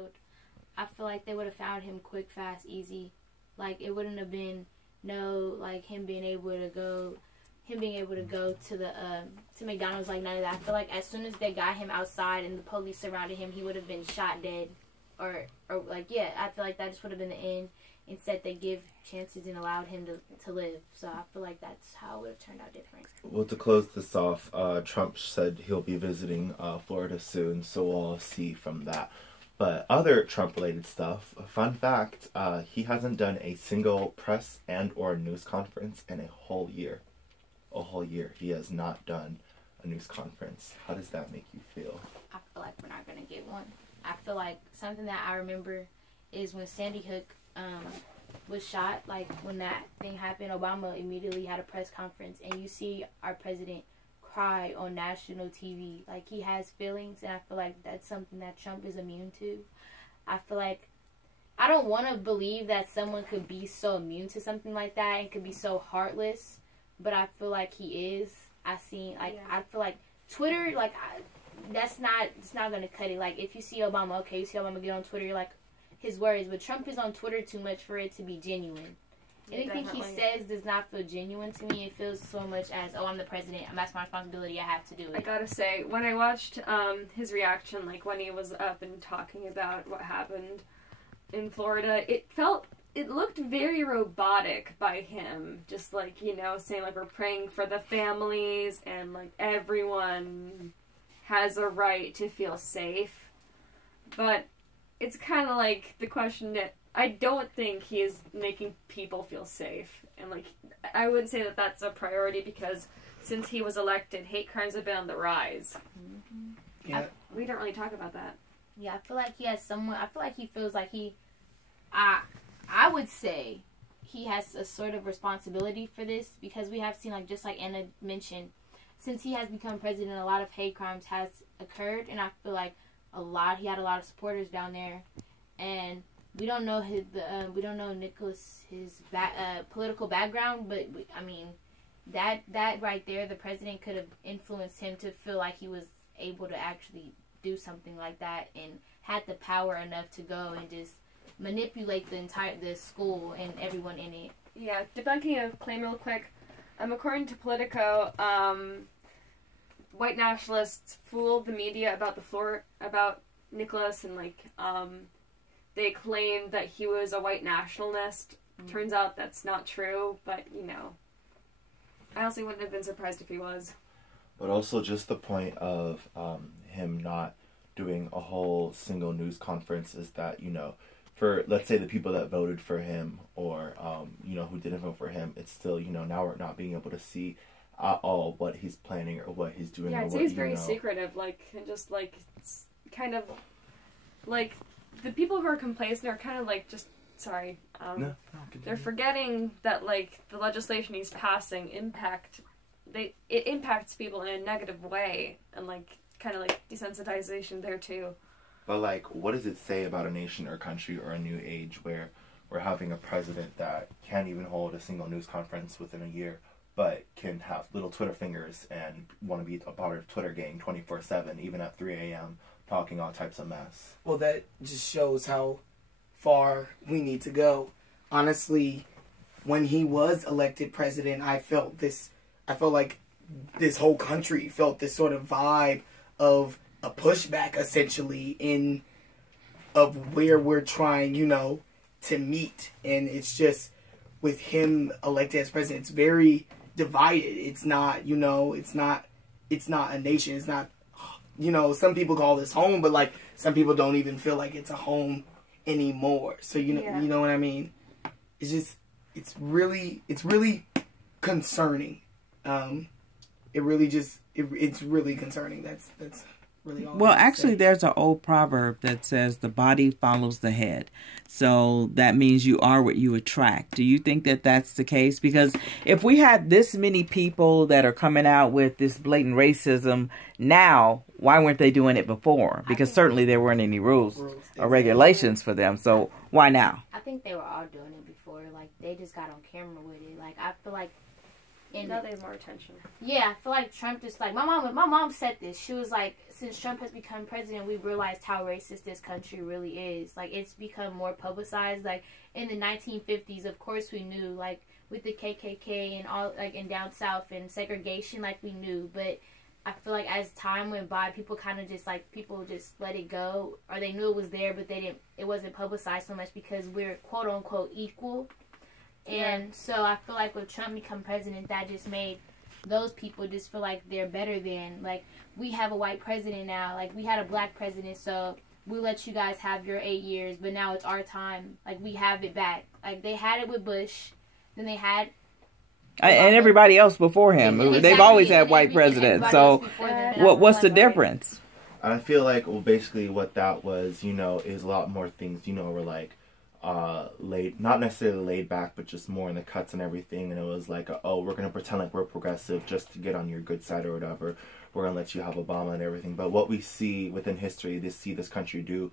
I feel like they would have found him quick, fast, easy. Like, it wouldn't have been him being able to go to the to McDonald's, like, none of that. I feel like as soon as they got him outside and the police surrounded him, he would have been shot dead, or like, yeah. I feel like that just would have been the end. Instead, they give chances and allowed him to live. So I feel like that's how it would have turned out different. Well, to close this off, Trump said he'll be visiting Florida soon, so we'll all see from that. But other Trump-related stuff, fun fact, he hasn't done a single press and or news conference in a whole year. A whole year. He has not done a news conference. How does that make you feel? I feel like we're not going to get one. I feel like something that I remember is when Sandy Hook was shot, like when that thing happened, Obama immediately had a press conference, and you see our president cry on national TV. Like, he has feelings, and I feel like that's something that Trump is immune to. I feel like I don't want to believe that someone could be so immune to something like that and could be so heartless, but I feel like he is. I feel like Twitter, like, it's not going to cut it. Like, if you see Obama, okay, you see Obama get on Twitter, you're like, his words, but Trump is on Twitter too much for it to be genuine. Anything he says does not feel genuine to me. It feels so much as, oh, I'm the president, that's my responsibility, I have to do it. I gotta say, when I watched his reaction, like when he was up and talking about what happened in Florida, it looked very robotic by him. Just like, saying like we're praying for the families and like everyone has a right to feel safe. But it's kind of like the question that I don't think he is making people feel safe. And, like, I wouldn't say that that's a priority because since he was elected, hate crimes have been on the rise. Mm-hmm. Yeah. We don't really talk about that. Yeah, I feel like he has someone, I feel like he feels like I would say he has a sort of responsibility for this because we have seen, like, just like Anna mentioned, since he has become president, a lot of hate crimes has occurred, and I feel like he had a lot of supporters down there, and we don't know we don't know Nicholas his political background, but that right there, the president could have influenced him to feel like he was able to actually do something like that and had the power enough to go and just manipulate the school and everyone in it. Yeah, debunking a claim real quick. According to Politico, white nationalists fooled the media about Nicholas, and they claimed that he was a white nationalist. Turns out that's not true, but I also wouldn't have been surprised if he was. But also just the point of him not doing a whole single news conference is that, for, let's say, the people that voted for him or, who didn't vote for him, it's still, now we're not being able to see at all what he's planning or what he's doing. Yeah, or it what, seems very secretive, and just, kind of, the people who are complacent are kind of, sorry, they're forgetting that, the legislation he's passing it impacts people in a negative way, and, kind of, desensitization there, too. But, what does it say about a nation or country or a new age where we're having a president that can't even hold a single news conference within a year, but can have little Twitter fingers and want to be a part of Twitter gang 24/7, even at 3 a.m., talking all types of mess? Well, that just shows how far we need to go. Honestly, when he was elected president, I felt like this whole country felt this sort of vibe of a pushback, essentially, of where we're trying, to meet. And it's just, with him elected as president, it's very divided. It's not, it's not a nation. It's not, some people call this home, but some people don't even feel like it's a home anymore. So you know what I mean? It's just, it's really concerning. It's really concerning. That's really all. Well, actually, there's an old proverb that says the body follows the head. So that means you are what you attract. Do you think that that's the case? Because if we had this many people that are coming out with this blatant racism now, why weren't they doing it before? Because certainly there weren't any rules or regulations for them. So why now? I think they were all doing it before. They just got on camera with it. I feel like And now they have more attention. yeah, I feel like Trump just like my mom said this. She was like, since Trump has become president, we realized how racist this country really is. Like, it's become more publicized. Like in the 1950s, of course we knew, like with the KKK and all, like in down south and segregation, like we knew. But I feel like as time went by, people kind of just like people just let it go, or they knew it was there, but they didn't. It wasn't publicized so much because we're quote unquote equal. And so I feel like when Trump become president, that just made those people just feel like they're better than, like, we have a white president now. Like, we had a black president, so we let you guys have your 8 years, but now it's our time. Like, we have it back. Like, they had it with Bush, then they had... And everybody else before him. Exactly. They've always had white presidents. So what's the difference? I feel like, well, basically what that was, you know, is a lot more things, you know, were like, laid, not necessarily laid back, but just more in the cuts and everything. And it was like, oh, we're going to pretend like we're progressive just to get on your good side or whatever. We're going to let you have Obama and everything. But what we see within history, this country do,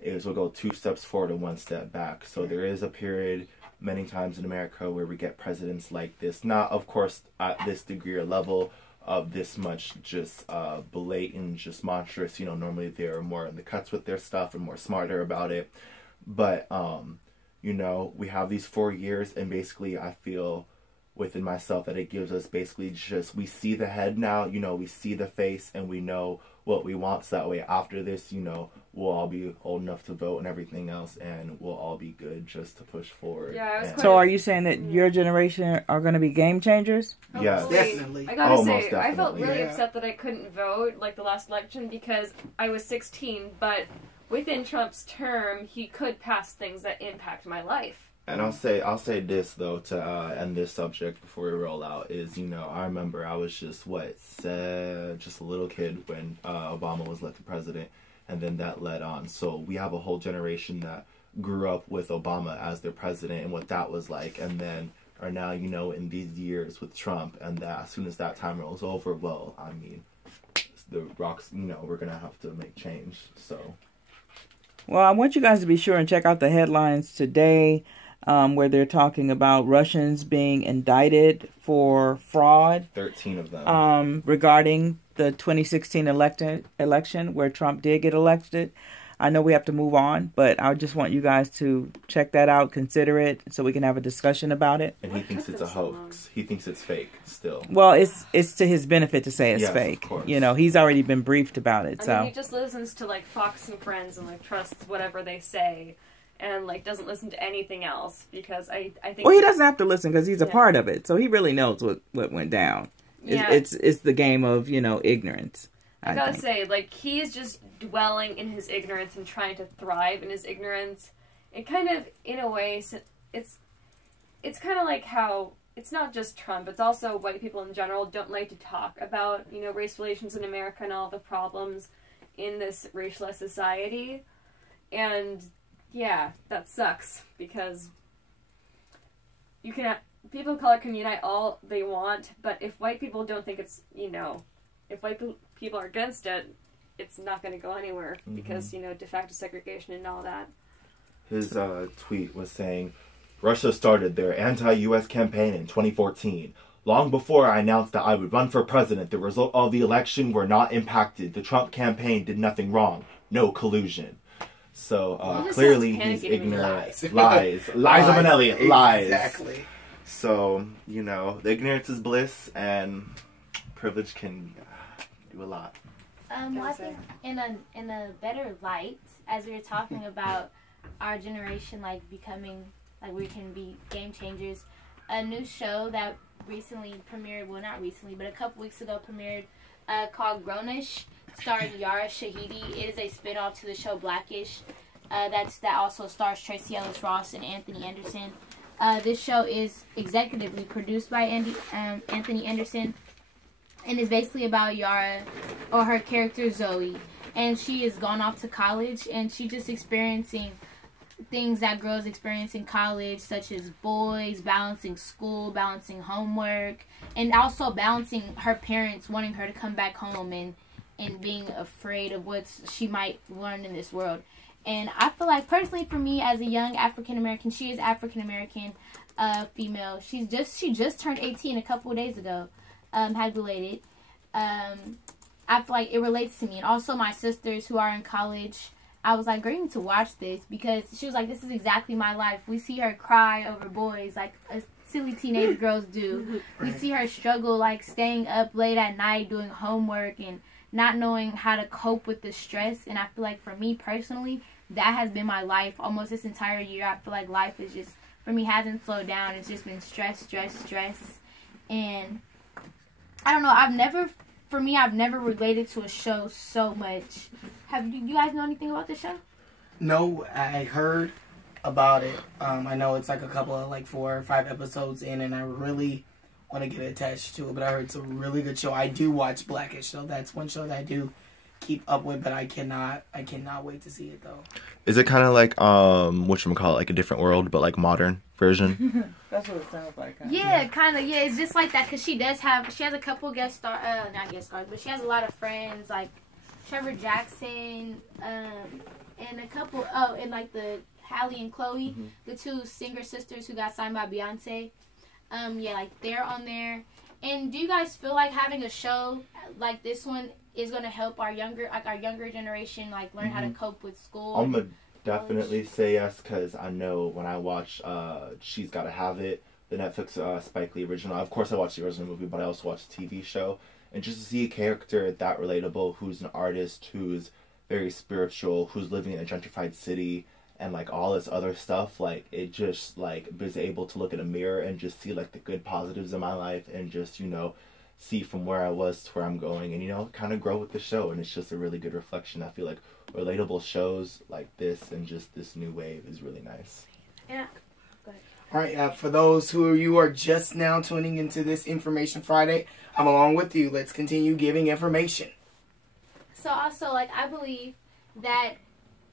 is we'll go 2 steps forward and 1 step back. So there is a period many times in America where we get presidents like this. Not, of course, at this degree or level of this much just blatant, just monstrous. You know, normally they're more in the cuts with their stuff and more smarter about it. But, you know, we have these 4 years, and basically I feel within myself that it gives us basically just, we see the head now, you know, we see the face, and we know what we want. So that way after this, you know, we'll all be old enough to vote and everything else, and we'll all be good just to push forward. Yeah, so are you saying that your generation are going to be game changers? Yes. Definitely. I gotta say, most I felt definitely. really upset that I couldn't vote, like, the last election, because I was 16, but within Trump's term, he could pass things that impact my life. And I'll say this though to end this subject before we roll out is, you know, I remember I was just just a little kid when Obama was elected president, and then that led on. So we have a whole generation that grew up with Obama as their president and what that was like, and then are now, you know, in these years with Trump, and that as soon as that time rolls over, well, I mean, the rocks, you know, we're gonna have to make change. So. Well, I want you guys to be sure and check out the headlines today, where they're talking about Russians being indicted for fraud. 13 of them. Regarding the 2016 election where Trump did get elected. I know we have to move on, but I just want you guys to check that out, consider it, so we can have a discussion about it. And he thinks it's a hoax. He thinks it's fake still. Well, it's to his benefit to say it's fake. Of course. You know, he's already been briefed about it. I mean, he just listens to, like, Fox and Friends and, like, trusts whatever they say, and, like, doesn't listen to anything else, because I think... Well, he doesn't have to listen because he's a part of it, so he really knows what went down. Yeah. It's the game of, you know, ignorance. I gotta say, like, he is just dwelling in his ignorance and trying to thrive in his ignorance. It kind of, in a way, it's kind of like how, it's not just Trump, it's also white people in general don't like to talk about, you know, race relations in America and all the problems in this racialized society. And, yeah, that sucks, because you can, people of color can unite all they want, but if white people don't think it's, you know, if white people are against it, it's not going to go anywhere because, you know, de facto segregation and all that. His tweet was saying, Russia started their anti-U.S. campaign in 2014. Long before I announced that I would run for president, the result of the election were not impacted. The Trump campaign did nothing wrong. No collusion. So clearly he's ignorant. Lies of an Elliot. Lies. Exactly. So, you know, the ignorance is bliss, and privilege can do a lot. Well, I think in a better light, as we were talking about our generation, like, becoming, like, we can be game changers, a new show that recently premiered, well, not recently, but a couple weeks ago premiered, called Grownish, starring Yara Shahidi. It is a spin-off to the show Blackish. That also stars Tracy Ellis Ross and Anthony Anderson. This show is executively produced by Anthony Anderson, and is basically about Yara, or her character Zoe, and she has gone off to college, and she's just experiencing things that girls experience in college, such as boys, balancing school, balancing homework, and also balancing her parents wanting her to come back home and being afraid of what she might learn in this world. And I feel like personally for me as a young African American, she is African American female. She just turned 18 a couple of days ago. Had belated. I feel like it relates to me. And also my sisters who are in college, I was like, girl, you need to watch this, because she was like, this is exactly my life. We see her cry over boys like silly teenage girls do. We see her struggle, like staying up late at night doing homework and not knowing how to cope with the stress. And I feel like for me personally, that has been my life almost this entire year. I feel like life is just, for me, hasn't slowed down. It's just been stress. And I don't know, I've never related to a show so much. Have you guys know anything about this show? No, I heard about it. I know it's like a couple of like 4 or 5 episodes in, and I really want to get attached to it. But I heard it's a really good show. I do watch Blackish, so that's one show that I do keep up with. But I cannot wait to see it though. Is it kind of like whatchamacallit, like A Different World, but like modern version? That's what it sounds like. Yeah, kind of. Yeah, it's just like that, because she has a couple not guest stars, but she has a lot of friends like Trevor Jackson, and a couple. Oh, and like the Hallie and Chloe, the 2 singer sisters who got signed by Beyonce. Yeah, like they're on there. And do you guys feel like having a show like this one is going to help our younger generation like learn how to cope with school? I'm gonna definitely say yes, because I know when I watch She's Gotta Have It, the Netflix Spike Lee original. Of course, I watched the original movie, but I also watched the TV show. And just to see a character that relatable, who's an artist, who's very spiritual, who's living in a gentrified city, and like all this other stuff, like it just like was able to look in a mirror and just see like the good positives in my life, and just, you know, see from where I was to where I'm going, and, you know, kind of grow with the show. And it's just a really good reflection. I feel like relatable shows like this and just this new wave is really nice. Yeah. Go ahead. All right, for those who you are just now tuning into this Information Friday, I'm along with you. Let's continue giving information. So also, like, I believe that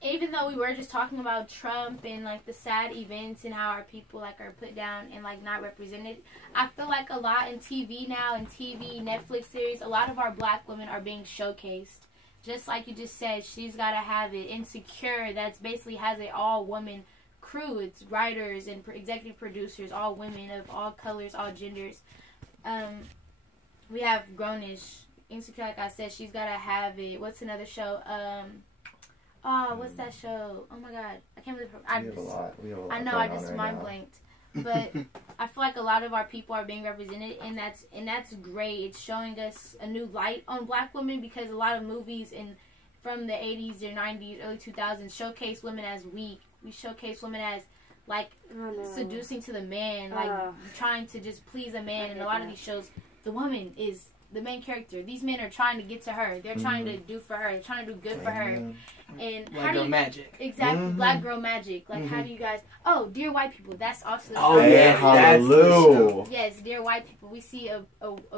even though we were just talking about Trump and like the sad events and how our people like are put down and like not represented, I feel like a lot in TV now, in TV, Netflix series, a lot of our black women are being showcased. Just like you just said, She's Gotta Have It, Insecure, that's basically has an all-woman crew. It's writers and executive producers, all women of all colors, all genders. We have Grownish, Insecure, like I said, She's Gotta Have It. What's another show? What's that show? Oh my god, I can't believe We have a lot. I know, I just mind blanked. But I feel like a lot of our people are being represented, and that's great. It's showing us a new light on black women, because a lot of movies from the 80s or 90s, early 2000s showcase women as weak. We showcase women as like seducing to the man, like trying to just please a man. And a lot of these shows, the woman is the main character. These men are trying to get to her. They're trying to do for her. They're trying to do good for her. And Black Girl Magic. Exactly, Black Girl Magic. Like, how do you guys? Oh, Dear White People. That's also. Yeah, that's the show. Yes, Dear White People. We see a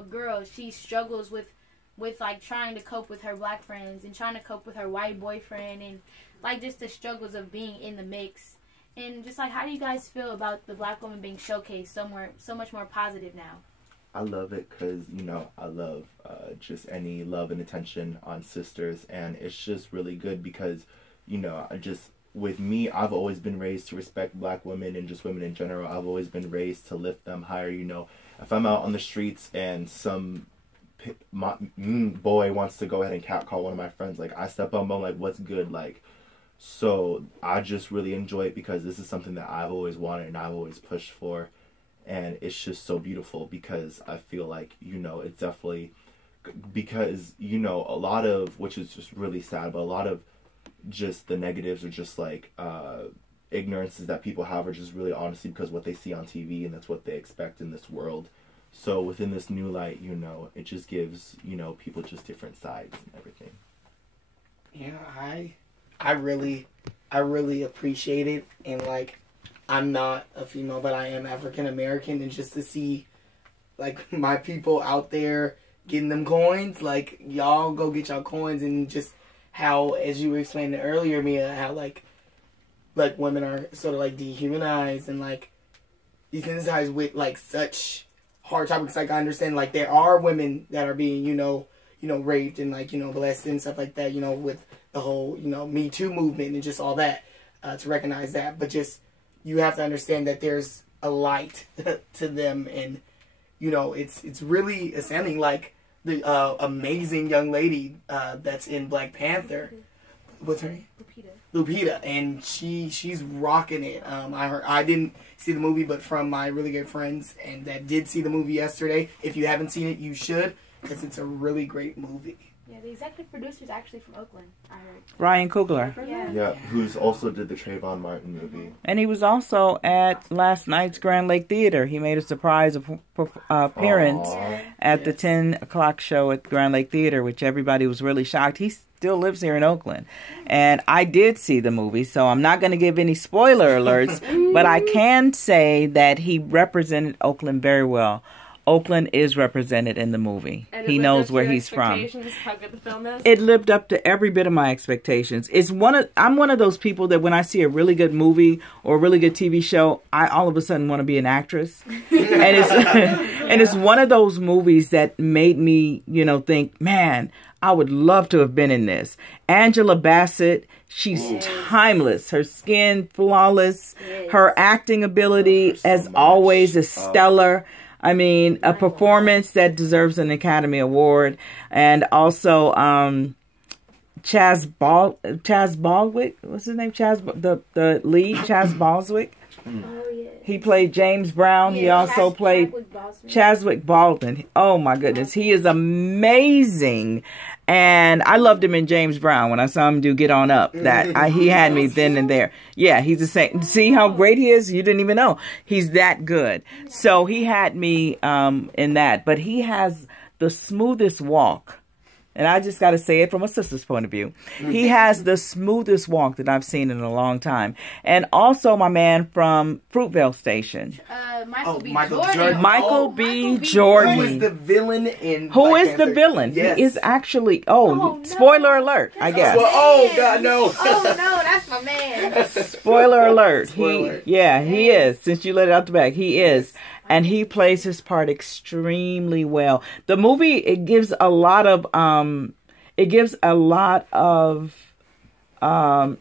girl. She struggles with like trying to cope with her black friends and trying to cope with her white boyfriend, and like just the struggles of being in the mix. And just like, how do you guys feel about the black woman being showcased so much more positive now? I love it because, you know, I love just any love and attention on sisters, and it's just really good because, you know, with me, I've always been raised to respect black women and just women in general. I've always been raised to lift them higher. You know, if I'm out on the streets and some boy wants to go ahead and catcall one of my friends, like, I step up, I'm like, what's good? Like, so I just really enjoy it because this is something that I've always wanted and I've always pushed for. And it's just so beautiful because I feel like, you know, it's definitely because, you know, a lot of, which is just really sad, but a lot of just the negatives are just like ignorances that people have are just really honestly because what they see on TV, and that's what they expect in this world. So within this new light, you know, it just gives, you know, people just different sides and everything. Yeah, I really appreciate it. And like, I'm not a female, but I am African American, and just to see like my people out there getting them coins, like, y'all go get y'all coins. And just how, as you were explaining earlier, Mia, how like women are sort of like dehumanized and like desensitized with like such hard topics. Like, I understand like there are women that are being, you know, raped and like, you know, molested and stuff like that, you know, with the whole, Me Too movement and just all that, to recognize that. But just, you have to understand that there's a light to them, and, it's really ascending, like the amazing young lady that's in Black Panther. What's her name? Lupita, and she's rocking it. I didn't see the movie, but from my really good friends and that did see the movie yesterday. If you haven't seen it, you should, because it's a really great movie. Yeah, the executive producer is actually from Oakland, I heard. Ryan Coogler. Yeah, who's also did the Trayvon Martin movie. And he was also at last night's Grand Lake Theater. He made a surprise appearance at the 10 o'clock show at Grand Lake Theater, which everybody was really shocked. He still lives here in Oakland. And I did see the movie, so I'm not going to give any spoiler alerts, but I can say that he represented Oakland very well. Oakland is represented in the movie. And he knows where he's from. How good the film is? It lived up to every bit of my expectations. I'm one of those people that when I see a really good movie or a really good TV show, I all of a sudden want to be an actress. And it's one of those movies that made me, think, man, I would love to have been in this. Angela Bassett, she's timeless. Her skin flawless. Yes. Her acting ability, as always, is stellar. I mean, a performance that deserves an Academy Award. And also, Chaz Baldwick, what's his name? The lead, Chaz Baldwick. Oh, yeah. He played James Brown. Yeah, he also played Chadwick Baldwin. Oh my goodness, he is amazing. And I loved him in James Brown when I saw him do Get On Up. He had me then and there. Yeah, he's the same. See how great he is? You didn't even know. He's that good. So he had me in that. But he has the smoothest walk. And I just got to say it from a sister's point of view. He has the smoothest walk that I've seen in a long time. And also my man from Fruitvale Station. Michael B. Jordan. Michael B. Jordan. Who is the villain in Who Black is Panther? the villain? Yes. He is actually, no. spoiler alert, I guess. Well, oh, God, no. Oh, no, that's my man. Spoiler alert. Spoiler. He is. Since you let it out the bag, he is. And he plays his part extremely well. The movie, it gives a lot of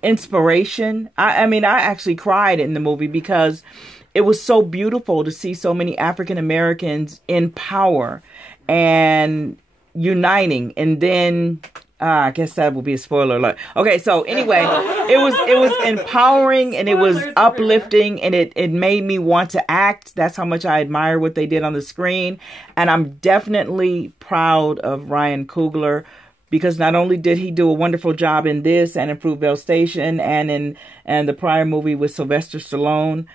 inspiration. I mean, I actually cried in the movie because it was so beautiful to see so many African Americans in power and uniting. And then I guess that will be a spoiler alert. Okay, so anyway, it was empowering and it was uplifting and it made me want to act. That's how much I admire what they did on the screen. And I'm definitely proud of Ryan Coogler because not only did he do a wonderful job in this and in Fruitvale Station and in the prior movie with Sylvester Stallone,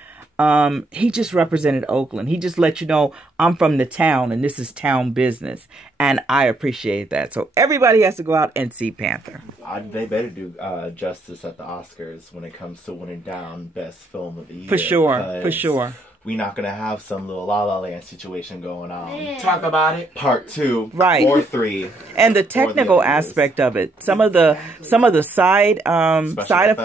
he just represented Oakland. He just let you know I'm from the town and this is town business. And I appreciate that. So everybody has to go out and see Panther. They better do justice at the Oscars when it comes to winning down Best Film of the Year. For sure. We're not going to have some little La La Land situation going on. Man. Talk about it. Part 2 Right. or 3. And the technical aspect of it. Some of the side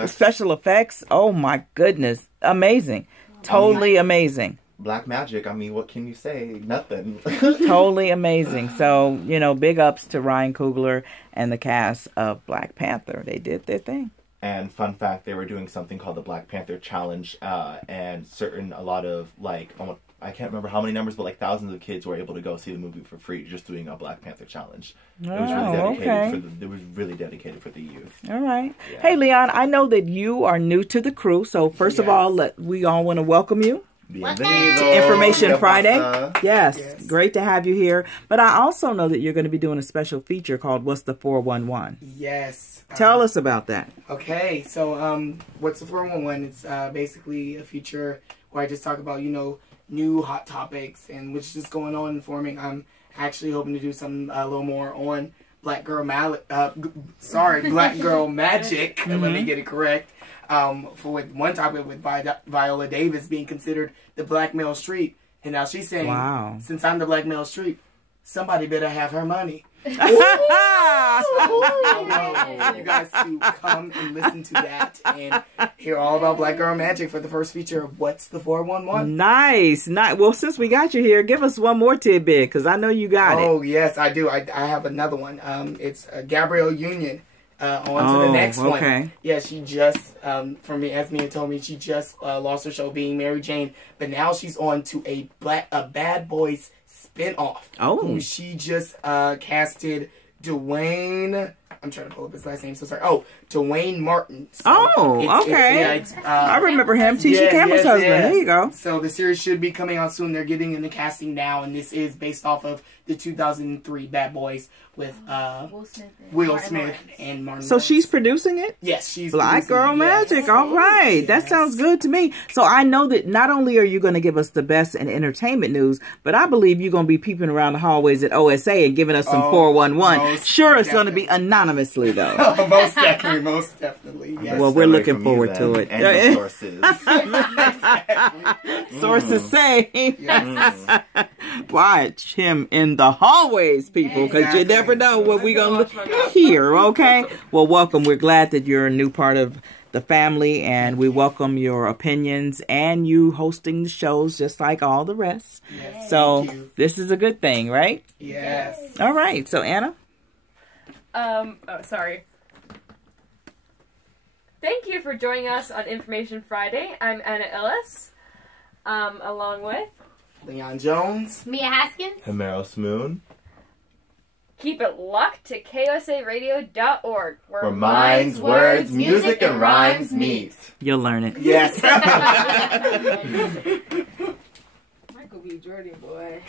special effects. Oh my goodness. Amazing. Totally amazing. Black magic. I mean, what can you say? Nothing. Totally amazing. So, big ups to Ryan Coogler and the cast of Black Panther. They did their thing. And fun fact, they were doing something called the Black Panther Challenge, and a lot of, I can't remember how many numbers, but thousands of kids were able to go see the movie for free just doing a Black Panther Challenge. It was really dedicated for the youth. All right. Yeah. Hey, Leon, I know that you are new to the crew, so first of all, we all want to welcome you. Bienvenido. Information Friday. Pasa? Yes, great to have you here. But I also know that you're going to be doing a special feature called What's the 411? Yes. Tell us about that. Okay, so What's the 411? It's basically a feature where I just talk about, new hot topics and what's just going on in forming. I'm actually hoping to do something a little more on Black Girl Magic. Mm-hmm. Let me get it correct. For one topic with Viola Davis being considered the Black Male Street. And now she's saying, wow, since I'm the Black Male Street, somebody better have her money. You guys to come and listen to that and hear all about Black Girl Magic for the first feature of What's the 411. Nice. Well, since we got you here, give us one more tidbit because I know you got it. Oh, yes, I do. I have another one. It's Gabrielle Union on to the next okay. one. Yeah, she just, as Mia told me, she just lost her show being Mary Jane, but now she's on to a Bad Boys spinoff. Oh. Who she just casted Dwayne. I'm trying to pull up his last name, so sorry. Oh, Dwayne Martin. So okay. I remember him. Tisha Campbell's husband. There you go. So the series should be coming out soon. They're getting into casting now, and this is based off of the 2003 Bad Boys with Will Smith and Martin. So she's producing it? Yes, she's Black Girl Magic. All right. That sounds good to me. So I know that not only are you going to give us the best in entertainment news, but I believe you're going to be peeping around the hallways at OSA and giving us some 411. Sure, it's going to be anonymously, though. Most definitely. Yes. Well, we're looking forward to it. And the sources. Sources say, watch him in the hallways, people, because you never know what we're going to hear, okay? Well, welcome. We're glad that you're a new part of the family, and we welcome your opinions and you hosting the shows just like all the rest. Yes, so this is a good thing, right? Yes. All right. So, Anna? Sorry. Thank you for joining us on Information Friday. I'm Anna Ellis, along with Leon Jones, Mia Haskins, Hirmeros Moon. Keep it locked to KOSARadio.org, where minds, words, music, and rhymes meet. You'll learn it. Yes. Michael B. Jordan, boy.